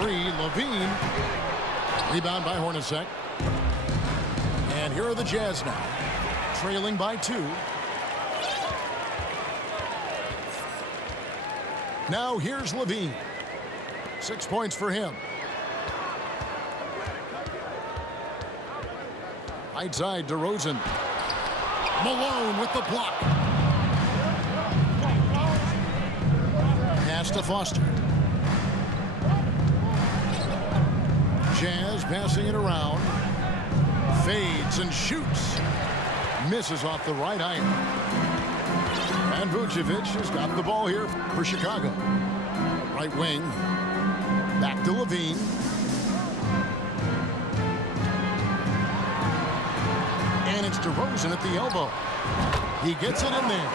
free. Levine. Rebound by Hornacek. And here are the Jazz now, trailing by 2. Now here's Levine. 6 points for him. Right side, DeRozan. Malone with the block. Pass to Foster. Jazz passing it around. Fades and shoots. Misses off the right iron. And Vucevic has got the ball here for Chicago. Right wing. Back to Levine. And it's DeRozan at the elbow. He gets it in there.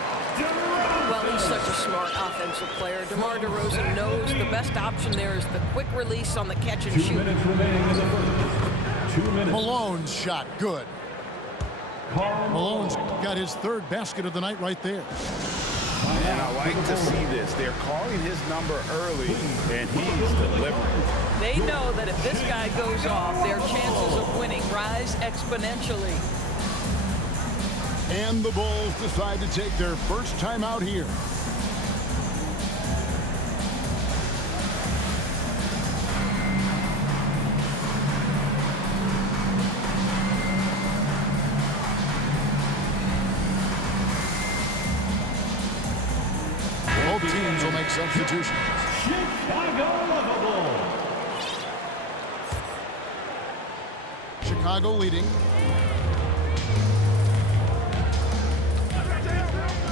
Well, he's such a smart offensive player. DeMar DeRozan knows the best option there is the quick release on the catch and shoot. 2 minutes remaining in the first. 2 minutes. Malone's shot, good. Malone's got his 3rd basket of the night right there. And I like to see this. They're calling his number early, and he's delivering. They know that if this guy goes off, their chances of winning rise exponentially. And the Bulls decide to take their first time out here. Both teams will make substitutions. Chicago leading.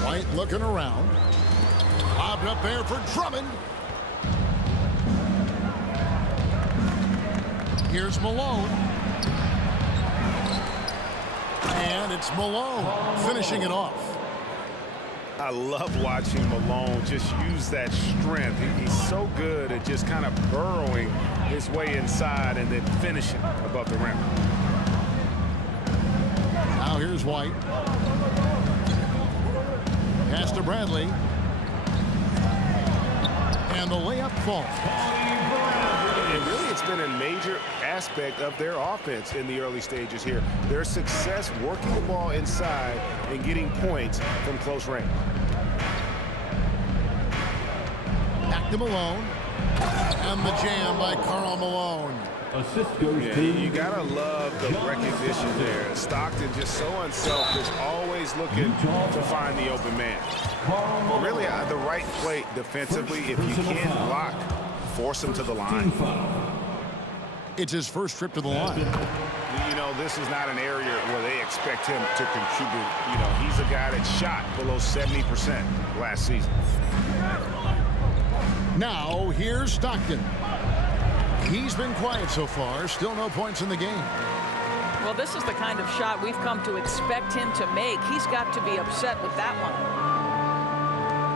White looking around. Lobbed up there for Drummond. Here's Malone. And it's Malone finishing it off. I love watching Malone just use that strength. He's so good at just kind of burrowing his way inside and then finishing above the rim. Now here's White. Pass to Bradley. And the layup falls. And really, it's been a major aspect of their offense in the early stages here. Their success working the ball inside and getting points from close range. Back to Malone. And the jam by Karl Malone. Assist goes Yeah, to you gotta love the recognition there. Stockton just so unselfish, always looking to find the open man. Really, the right play defensively. If you can't block, force him to the line. It's his first trip to the line. You know, this is not an area where they expect him to contribute. You know, he's a guy that shot below 70% last season. Now here's Stockton. He's been quiet so far. Still no points in the game. Well, this is the kind of shot we've come to expect him to make. He's got to be upset with that one.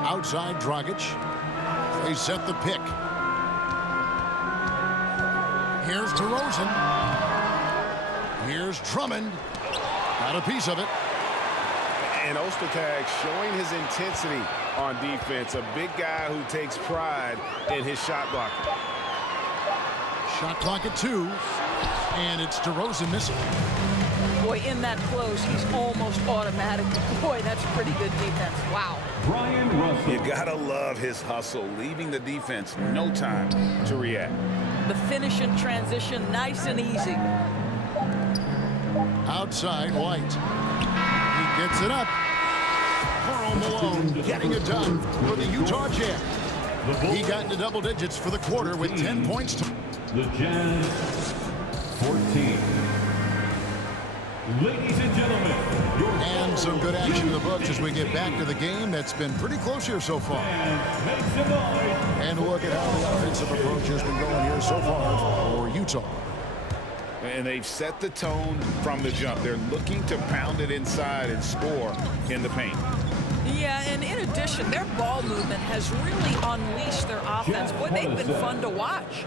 Outside Dragic. They set the pick. Here's DeRozan. Here's Drummond. Got a piece of it. And Ostertag showing his intensity on defense. A big guy who takes pride in his shot blocking. Shot clock at 2. And it's DeRozan missing. Boy, in that close, he's almost automatic. Boy, that's pretty good defense. Wow. Brian Russell. You gotta love his hustle, leaving the defense no time to react. The finish in transition, nice and easy. Outside White. He gets it up. Karl Malone getting it done for the Utah Jazz. He got into double digits for the quarter with 10 points. The Jazz 14. Ladies and gentlemen. And some good action in the books as we get back to the game that's been pretty close here so far. And look at how the offensive approach has been going here so far for Utah. And they've set the tone from the jump. They're looking to pound it inside and score in the paint. Yeah, and in addition, their ball movement has really unleashed their offense. Boy, they've been fun to watch.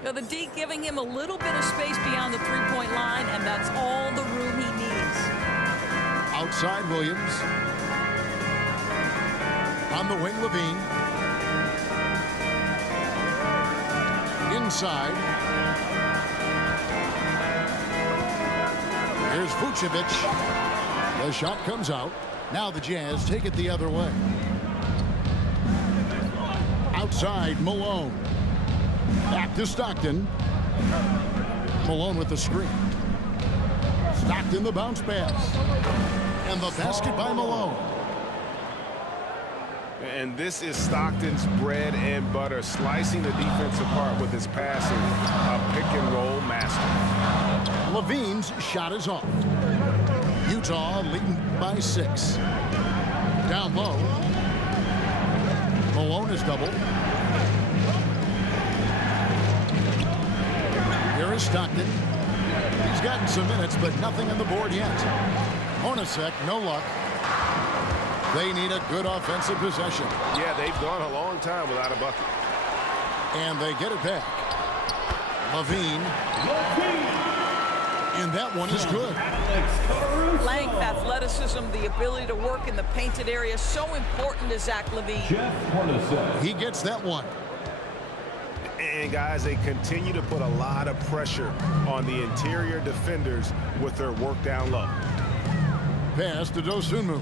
You know, the D giving him a little bit of space beyond the three-point line, and that's all the room he needs. Outside Williams. On the wing, Levine. inside. Here's Vucevic. The shot comes out. Now the Jazz take it the other way. Outside, Malone. Back to Stockton. Malone with the screen. Stockton the bounce pass. And the basket by Malone. And this is Stockton's bread and butter, slicing the defense apart with his passing. A pick-and-roll master. Levine's shot is off. Utah leading by 6. Down low. Malone is doubled. Here is Stockton. He's gotten some minutes, but nothing on the board yet. Hornacek, no luck. They need a good offensive possession. Yeah, they've gone a long time without a bucket. And they get it back. Levine. And that one is good. Length, athleticism, the ability to work in the painted area, so important to Zach LaVine. He gets that one. And guys, they continue to put a lot of pressure on the interior defenders with their work down low. Pass to Dosunmu.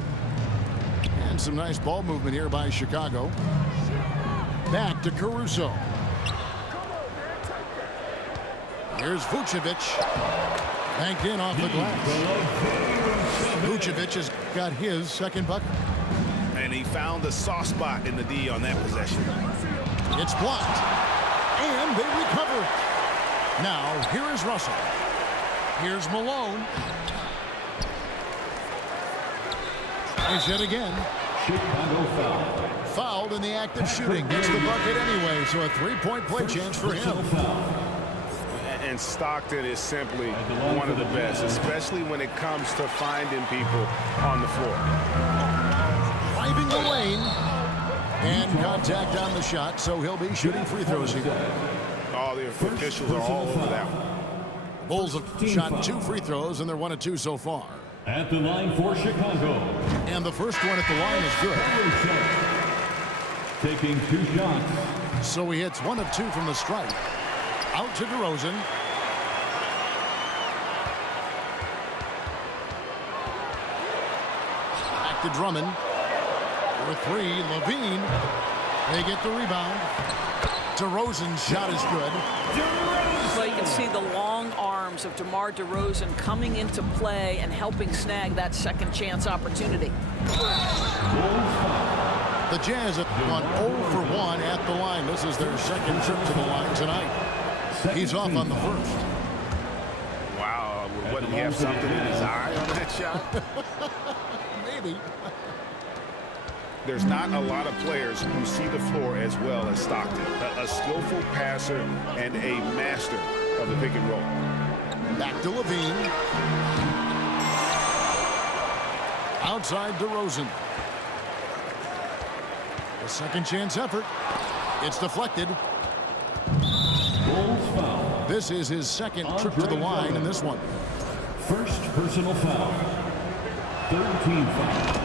And some nice ball movement here by Chicago. Back to Caruso. Here's Vucevic. Banked in off the glass. Vucevic has got his second bucket. And he found the soft spot in the D on that possession. It's blocked. And they recover it. Now, here is Russell. Here's Malone. He's hit again. Chicago foul. Fouled in the act of shooting. Gets the bucket anyway, so a three-point play chance for him. And Stockton is simply one of the best, especially when it comes to finding people on the floor. Driving the lane. And contact on the shot, so he'll be shooting free throws here. All the officials are all over that one. Bulls have shot 2 free throws, and they're 1 of 2 so far. At the line for Chicago. And the first one at the line is good. Taking 2 shots. So he hits 1 of 2 from the stripe. Out to DeRozan. Back to Drummond. For 3, Levine. They get the rebound. DeRozan's shot is good. So you can see the long arms of DeMar DeRozan coming into play and helping snag that second chance opportunity. The Jazz have gone 0 for 1 at the line. This is their second trip to the line tonight. He's off on the first. Wow, what, did he have something in his eye on that shot? Maybe. There's not a lot of players who see the floor as well as Stockton. A skillful passer and a master of the pick and roll. Back to Levine. Outside DeRozan. The second chance effort. It's deflected. Bulls foul. This is his second trip to the line in this one. First personal foul. Third team foul.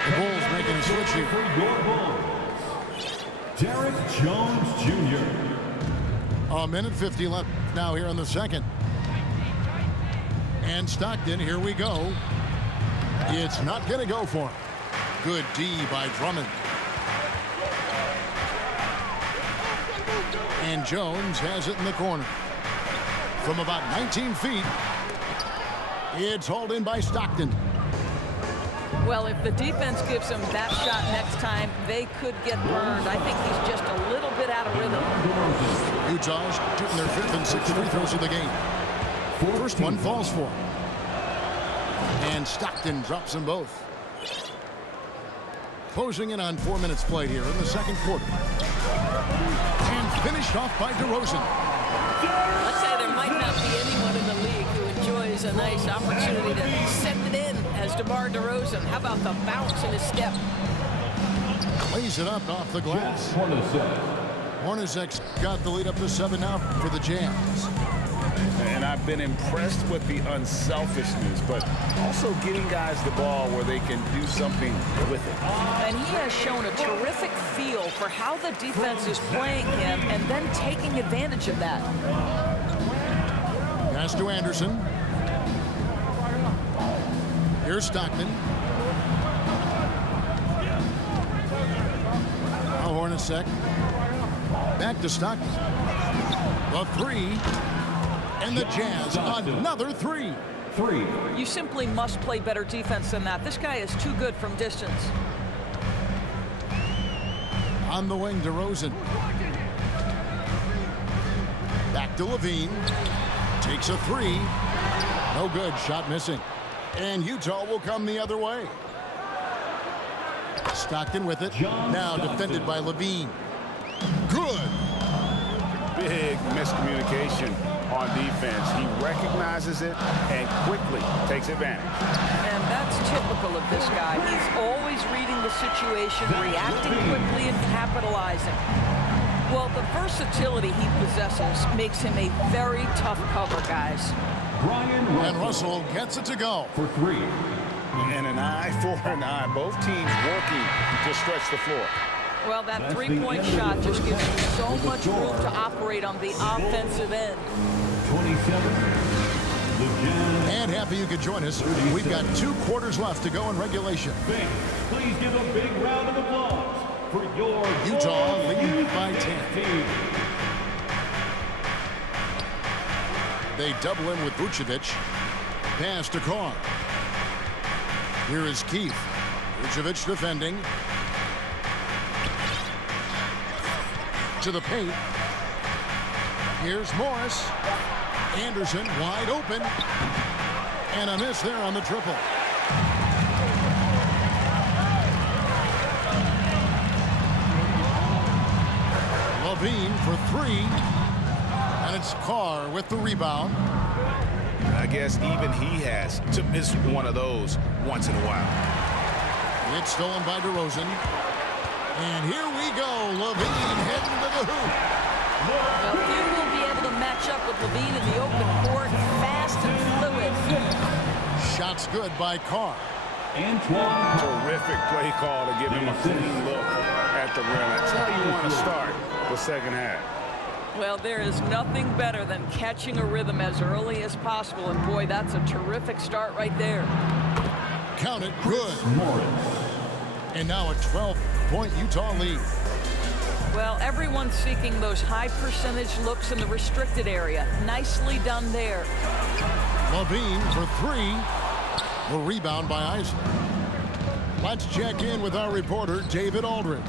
The Bulls making a switch here. For your Bulls, Derek Jones Jr. A minute 50 left now here in the second. And Stockton, here we go. It's not going to go for him. Good D by Drummond. And Jones has it in the corner. From about 19 feet, it's hauled in by Stockton. Well, if the defense gives him that shot next time, they could get burned. I think he's just a little bit out of rhythm. Utah's shooting their 5th and 6th free throws of the game. First one falls for him. And Stockton drops them both. Closing in on 4 minutes played here in the second quarter. And finished off by DeRozan. Let's say there might not be anyone in the league who enjoys a nice opportunity to send it in as DeMar DeRozan. How about the bounce in his step? Lays it up off the glass. Hornacek. Hornacek's got the lead up to 7 now for the Jazz. And I've been impressed with the unselfishness, but also getting guys the ball where they can do something with it. And he has shown a terrific feel for how the defense is playing him and then taking advantage of that. Pass to Anderson. Here's Stockton. Now Hornacek. Back to Stockton. The three. And the Jazz, another three. You simply must play better defense than that. This guy is too good from distance. On the wing, DeRozan. Back to Levine. Takes a three. No good. Shot missing. And Utah will come the other way. Stockton with it. Now defended by Levine. Good. Big miscommunication on defense. He recognizes it and quickly takes advantage. And that's typical of this guy. He's always reading the situation, reacting quickly, and capitalizing. Well, the versatility he possesses makes him a very tough cover, guys. And Russell gets it to go. For three. And an eye for an eye. Both teams working to stretch the floor. Well, that three-point shot just gives you so much room to operate on the offensive end. 27. And happy you could join us. We've got 2 quarters left to go in regulation. Please give a big round of applause for your Utah leading by 10. They double in with Vucevic. Pass to Carr. Here is Keith. Vucevic defending. To the paint. Here's Morris. Anderson wide open. And a miss there on the triple. Levine for 3. And it's Carr with the rebound. I guess even he has to miss one of those once in a while. It's stolen by DeRozan. And here we go. Levine heading to the hoop. Well, few will be able to match up with Levine in the open court. Fast and fluid. Shots good by Carr. Terrific play call to give him a clean look at the rim. That's how you want to start the second half. Well, there is nothing better than catching a rhythm as early as possible. And boy, that's a terrific start right there. Count it good. And now a 12-point Utah lead. Well, everyone's seeking those high percentage looks in the restricted area. Nicely done there. Levine for 3. The rebound by Isaac. Let's check in with our reporter, David Aldridge.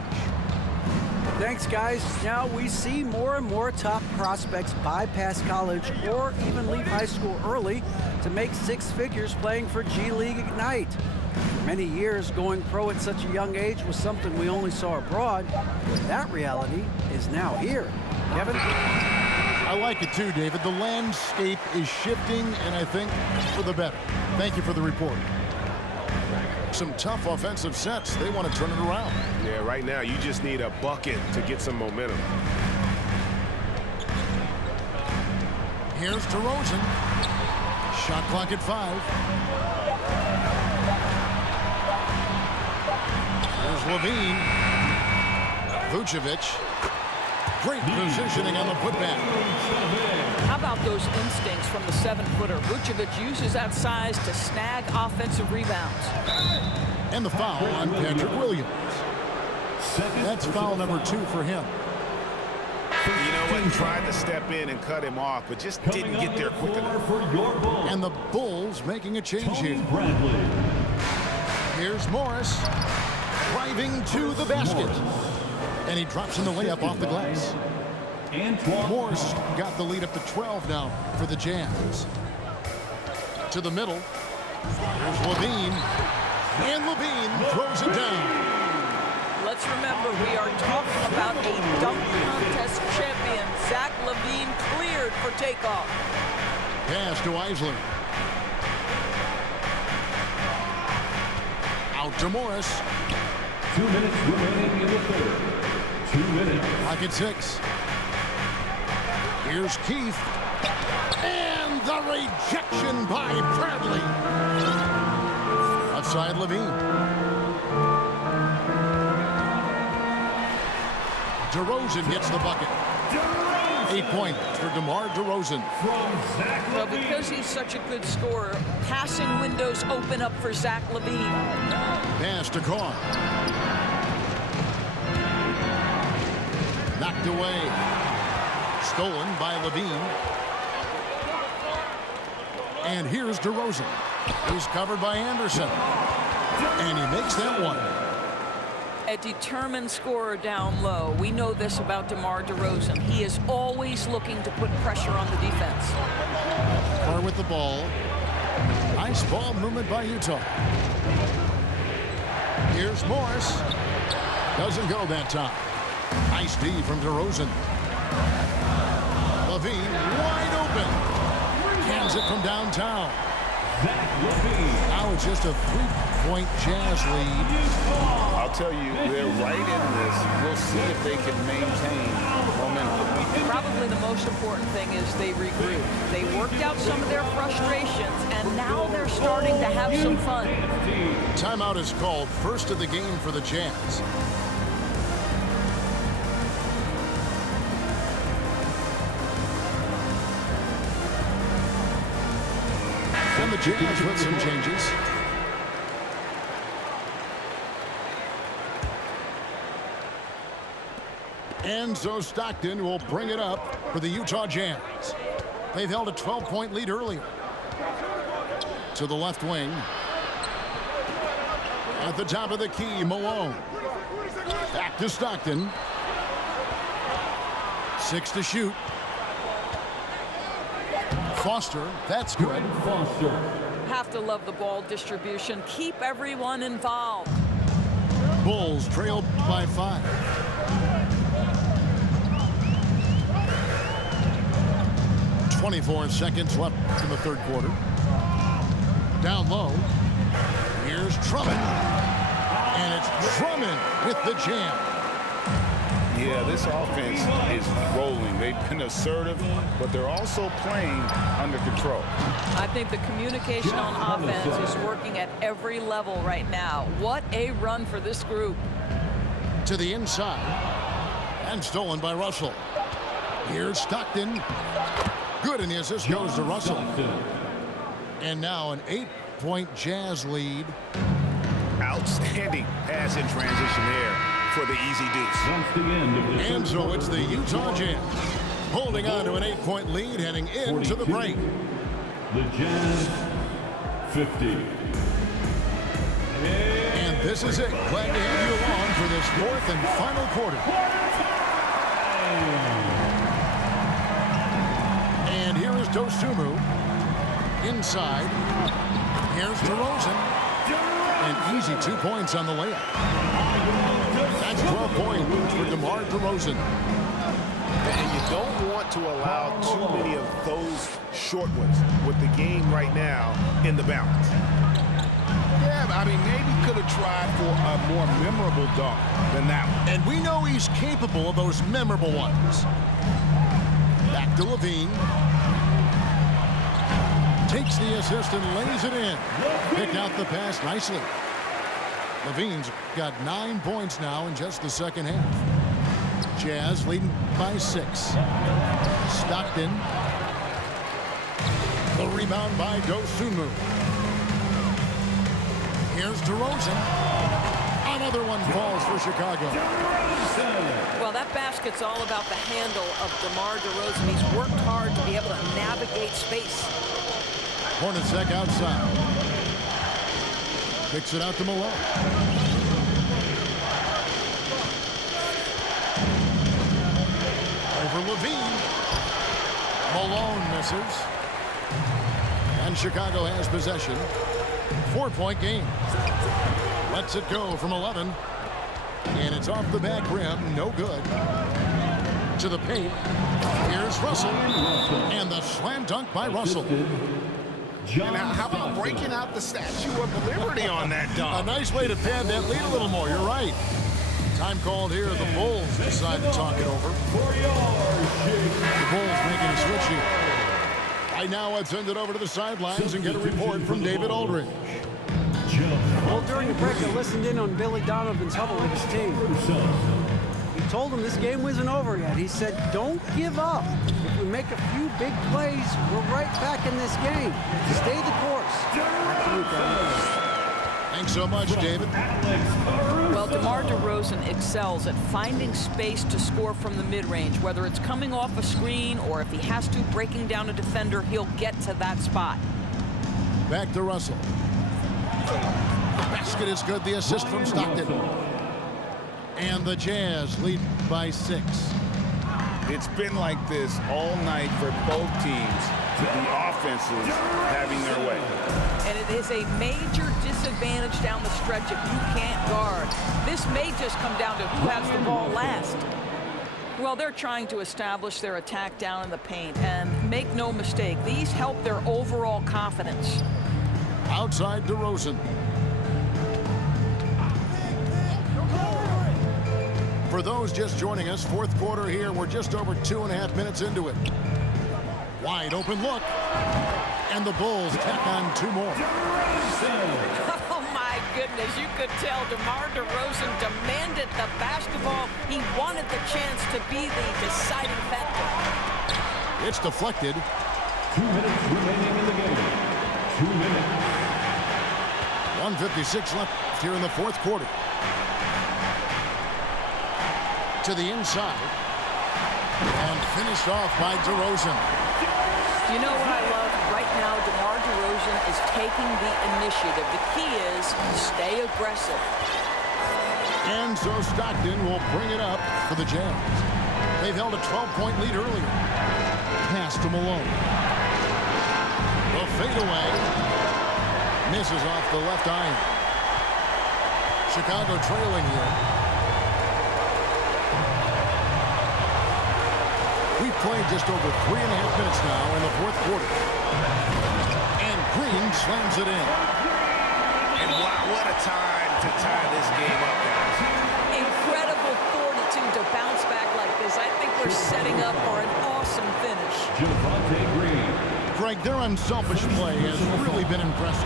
Thanks, guys. Now we see more and more top prospects bypass college or even leave high school early to make 6 figures playing for G League Ignite. For many years, going pro at such a young age was something we only saw abroad. That reality is now here. Kevin? I like it too, David. The landscape is shifting, and I think for the better. Thank you for the report. Some tough offensive sets. They want to turn it around. Yeah, right now you just need a bucket to get some momentum. Here's DeRozan. Shot clock at 5. Here's Levine. Vucevic. Great positioning on the putback. How about those instincts from the 7-footer? Vucevic uses that size to snag offensive rebounds. And the foul on Patrick Williams. That's foul number 2 for him. You know what? Tried to step in and cut him off, but just didn't get there quick enough. And the Bulls making a change here. Here's Morris. Driving to the basket. And he drops in the layup off the glass. Morris got the lead up to 12 now for the Jazz. To the middle. Here's Levine. And Levine throws it down. Let's remember, we are talking about a dunk contest champion. Zach Levine cleared for takeoff. Pass to Eisler. Out to Morris. 2 minutes remaining in the third. 2 minutes. Clock at 6. Here's Keith. And the rejection by Bradley. Outside Levine. DeRozan gets the bucket. 8 points for DeMar DeRozan. Well, because he's such a good scorer, passing windows open up for Zach LaVine. Pass to Carr. Knocked away. Stolen by Levine. And here's DeRozan. He's covered by Anderson. And he makes that one. A determined scorer down low. We know this about DeMar DeRozan. He is always looking to put pressure on the defense. Carr with the ball. Nice ball movement by Utah. Here's Morris. Doesn't go that time. Nice D from DeRozan. Levine wide open. Cans it from downtown. Now it's just a 3-point Jazz lead. I'll tell you, they're right in this. We'll see if they can maintain momentum. Probably the most important thing is they regrouped. They worked out some of their frustrations, and now they're starting to have some fun. Timeout is called. First of the game for the Jazz. And the Jazz with some changes. Enzo Stockton will bring it up for the Utah Jazz. They've held a 12-point lead earlier. To the left wing. At the top of the key, Malone. Back to Stockton. 6 to shoot. Foster, that's good. Have to love the ball distribution. Keep everyone involved. Bulls trailed by 5. .24 seconds left in the third quarter. Down low. Here's Drummond. And it's Drummond with the jam. Yeah, this offense is rolling. They've been assertive, but they're also playing under control. I think the communication on offense is working at every level right now. What a run for this group. To the inside. And stolen by Russell. Here's Stockton. Good, and the assist goes to Russell. And now an 8-point Jazz lead. Outstanding pass in transition there for the easy deuce. And so it's the Utah Jazz holding on to an 8-point lead heading into the break. The Jazz 50. And this is it. Glad to have you along for this fourth and final quarter. And here is Dosunmu. Inside. Here's DeRozan. An easy 2 points on the layup. That's 12 points for DeMar DeRozan. And you don't want to allow too many of those short ones with the game right now in the balance. Yeah, I mean, maybe could have tried for a more memorable dunk than that one. And we know he's capable of those memorable ones. Back to Levine. Takes the assist and lays it in. Picked out the pass nicely. Levine's got 9 points now in just the second half. Jazz leading by 6. Stockton. The rebound by Dosunmu. Here's DeRozan. Another one falls for Chicago. Well, that basket's all about the handle of DeMar DeRozan. He's worked hard to be able to navigate space. Hornacek outside. Kicks it out to Malone. Over Levine. Malone misses. And Chicago has possession. 4-point game. Lets it go from 11. And it's off the back rim. No good. To the paint. Here's Russell. And the slam dunk by Russell. And how about breaking out the Statue of Liberty on that dunk? A nice way to pad that lead a little more. You're right. Time called here. The Bulls decide to talk it over. The Bulls making a switch here. Right now, let's send it over to the sidelines and get a report from David Aldridge. Well, during the break, I listened in on Billy Donovan's huddle with his team. He told him this game wasn't over yet. He said, don't give up. If we make a few big plays, we're right back in this game. Stay the course. Back to you, Kevin. Thanks so much, David. Well, DeMar DeRozan excels at finding space to score from the mid-range. Whether it's coming off a screen or if he has to, breaking down a defender, he'll get to that spot. Back to Russell. The basket is good. The assist from Stockton. And the Jazz lead by 6. It's been like this all night for both teams. The offenses having their way. And it is a major disadvantage down the stretch if you can't guard. This may just come down to who has the ball last. Well, they're trying to establish their attack down in the paint. And make no mistake, these help their overall confidence. Outside DeRozan. For those just joining us, fourth quarter here. We're just over 2.5 minutes into it. Wide open look. And the Bulls tack on 2 more. Oh, my goodness. You could tell DeMar DeRozan demanded the basketball. He wanted the chance to be the deciding factor. It's deflected. 2 minutes remaining in the game. 2 minutes. 1:56 left here in the fourth quarter. To the inside. And finished off by DeRozan. You know what I love? Right now, DeMar DeRozan is taking the initiative. The key is stay aggressive. And so Stockton will bring it up for the Jazz. They've held a 12-point lead earlier. Pass to Malone. The fadeaway. Misses off the left iron. Chicago trailing here. We've played just over 3.5 minutes now in the fourth quarter. And Green slams it in. And wow, what a time to tie this game up, guys. Incredible fortitude to bounce back like this. I think we're setting up for an awesome finish. Greg, their unselfish play has really been impressive.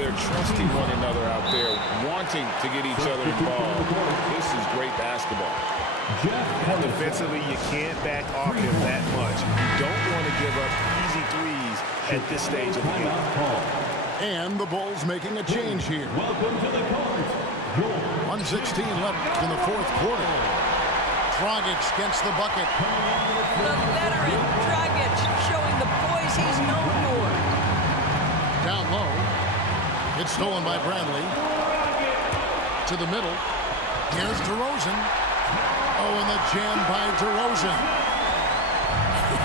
They're trusting one another out there, wanting to get each other involved. This is great basketball. Defensively, you can't back off him that much. You don't want to give up easy threes at this stage of the game. And the Bulls making a change here. Welcome to the court. 1:16 left in the fourth quarter. Dragic gets the bucket. The veteran Dragic showing the boys he's known for. Down low. It's stolen by Bradley. To the middle. Here's DeRozan. Oh, and the jam by DeRozan.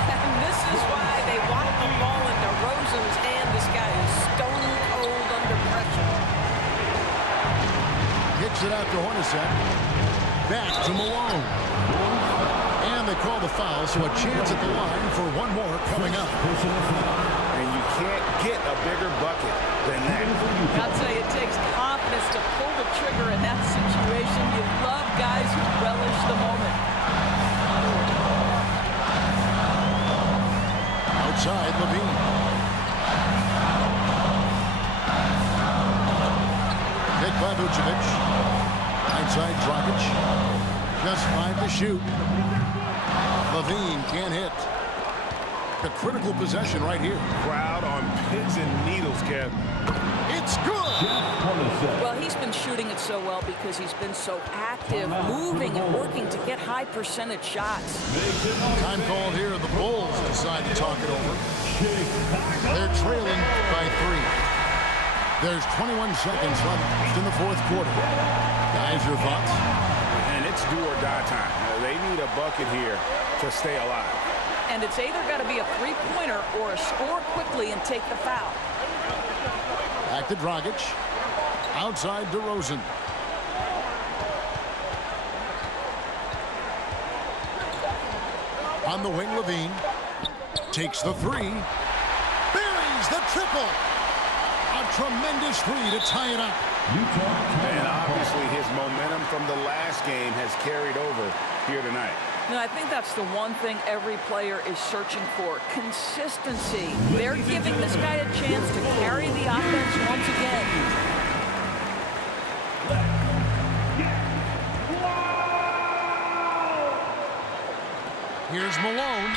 And this is why they want the ball in DeRozan's hand. This guy is stone cold under pressure. Kicks it out to Hornacek. Back to Malone. And they call the foul, so a chance at the line for one more coming up. And you can't get a bigger bucket than that. I'll tell you, it takes confidence to pull the trigger in that situation. You love guys who relish the moment. Outside, Levine. Hit by Vucevic. Inside, Dragic. Just 5 to shoot. Levine can't hit. A critical possession right here. Crowd on pins and needles, Kev. It's good! Well, he's been shooting it so well because he's been so active, moving and working to get high percentage shots. Time called here. The Bulls decide to talk it over. They're trailing by 3. There's 21 seconds left in the fourth quarter. Guys, your thoughts? And it's do or die time. They need a bucket here to stay alive. And it's either got to be a three-pointer or a score quickly and take the foul. Back to Dragic. Outside DeRozan. On the wing, Levine. Takes the 3. Buries the triple. A tremendous 3 to tie it up. And obviously his momentum from the last game has carried over here tonight. No, I think that's the one thing every player is searching for, consistency. They're giving this guy a chance to carry the offense once again. Here's Malone.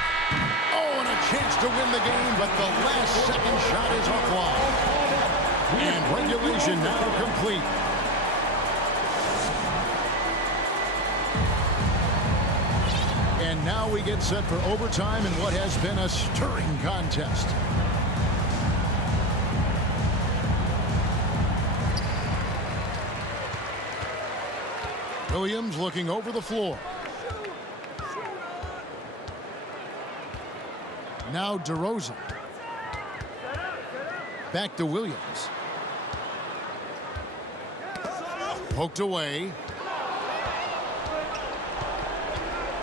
Oh, and a chance to win the game, but the last second shot is offline. And regulation now complete. And now we get set for overtime in what has been a stirring contest. Williams looking over the floor. Now DeRozan. Back to Williams. Poked away.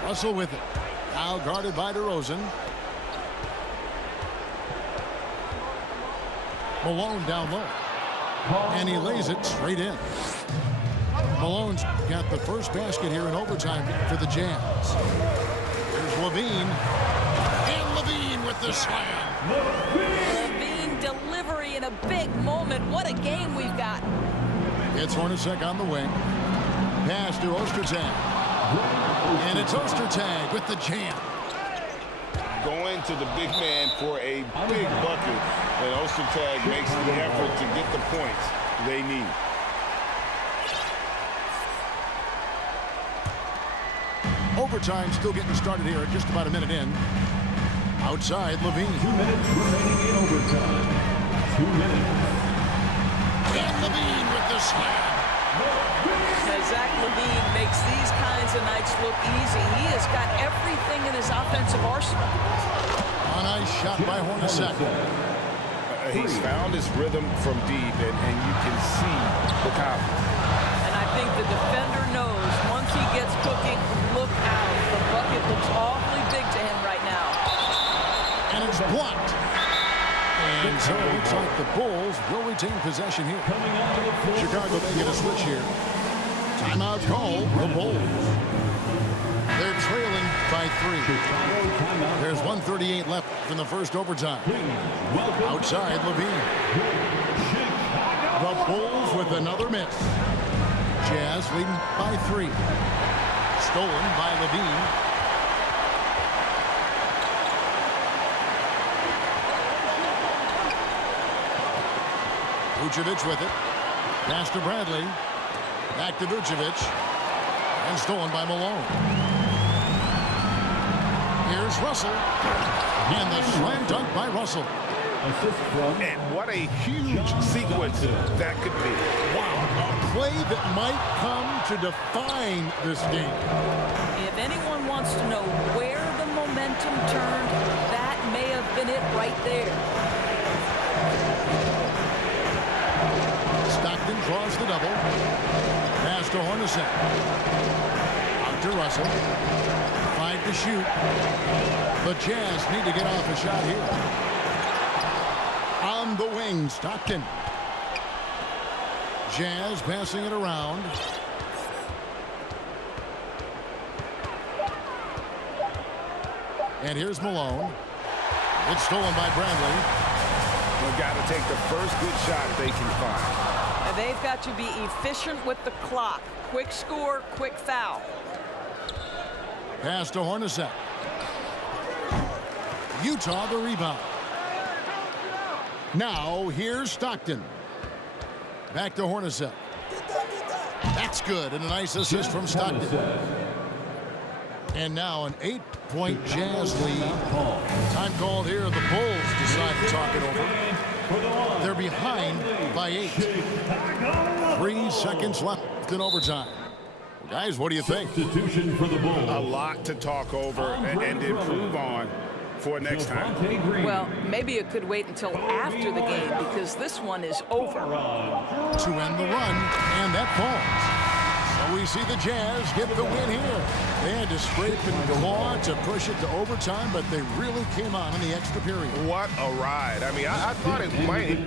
Russell with it. Now guarded by DeRozan. Malone down low. And he lays it straight in. Malone's got the first basket here in overtime for the Jazz. Here's Levine. And Levine with the slam. Levine delivery in a big moment. What a game we've got. It's Hornacek on the wing. Pass to Ostertag. And it's Ostertag with the jam. Going to the big man for a big bucket. And Ostertag makes the effort to get the points they need. Overtime still getting started here at just about a minute in. Outside, Levine. 2 minutes remaining in overtime. 2 minutes. And Levine with the slam. Zach Levine makes these kinds of nights look easy. He has got everything in his offensive arsenal. A nice shot by Hornacek. He's found his rhythm from deep, and you can see the confidence. And I think the defender knows once he gets cooking, look out. The bucket looks awfully big to him right now. And it's blocked. And so it looks like the Bulls will retain possession here. Chicago may get a switch here. Timeout call, the Bulls. They're trailing by 3. There's 1:38 left in the first overtime. Outside, Levine. The Bulls with another miss. Jazz leading by 3. Stolen by Levine. Vucevic with it. Pass to Bradley. Back to Vucevic. And stolen by Malone. Here's Russell. And the slam dunk by Russell. And what a huge sequence that could be. Wow, a play that might come to define this game. If anyone wants to know where the momentum turned, that may have been it right there. Stockton draws the double. Pass to Hornacek. Out to Russell. 5 to shoot. The Jazz need to get off a shot here. On the wing, Stockton. Jazz passing it around. And here's Malone. It's stolen by Bradley. They've got to take the first good shot they can find. And they've got to be efficient with the clock. Quick score, quick foul. Pass to Hornacek. Utah the rebound. Now here's Stockton. Back to Hornacek. That's good, and a nice assist from Stockton. And now an 8-point Jazz lead. Time called here. The Bulls decide to talk it over. They're behind by 8. 3 seconds left in overtime. Guys, what do you think? Substitution for the Bulls. A lot to talk over and improve on for next time. Well, maybe it could wait until after the game because this one is over. To end the run, and that falls. So we see the Jazz get the win here. They had to scrape and claw to push it to overtime, but they really came on in the extra period. What a ride. I mean, I thought it might